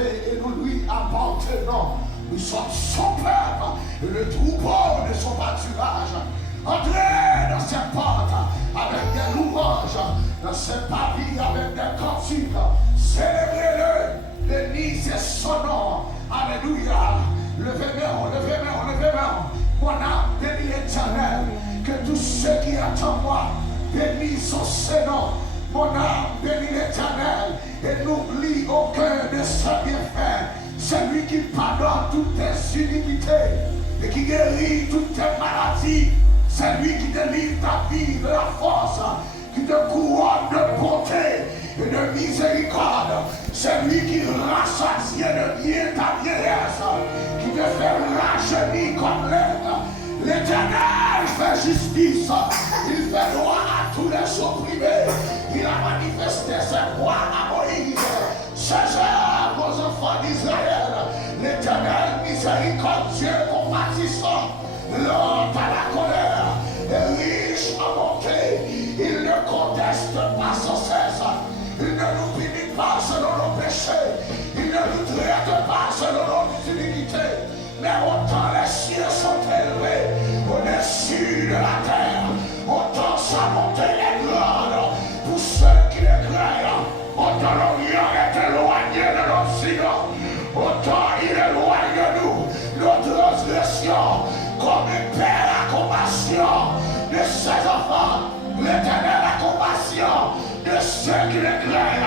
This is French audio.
et nous lui appartenons. Nous sommes son peuple et le troupeau de son pâturage. Entrez dans ses portes avec des louanges, dans ses pavillons avec des cantiques. Célébrez-le, bénissez son nom. Alléluia. Levez-moi, levez-moi, levez-moi. Mon âme bénit l'Éternel. Que tous ceux qui attendent moi bénissent son Seigneur. Mon âme bénit l'Éternel et n'oublie aucun de ses bienfaits. C'est lui qui pardonne toutes tes iniquités et qui guérit toutes tes maladies. C'est lui qui délivre ta vie de la force, qui te couronne de bonté et de miséricorde. C'est lui qui rassasie de bien ta vieillesse, qui te fait rajeunir comme l'air. L'Éternel fait justice, il fait droit à tous les opprimés. Il a manifesté ses voies à Moïse, ses œuvres aux enfants d'Israël. L'Éternel miséricordieux, compatissant, lent à la colère et riche en bonté. Il ne conteste pas sans cesse. Il ne nous punit pas selon nos péchés. Il ne nous traite pas selon nos iniquités. Mais autant les cieux sont élevés au-dessus de la terre, autant sa bonté est grande pour ceux qui les craignent. Autant l'Orient est éloigné de l'Occident, autant il éloigne de nous nos transgressions. Comme un père a compassion de ses enfants, l'Éternel a compassion de ceux qui les craignent.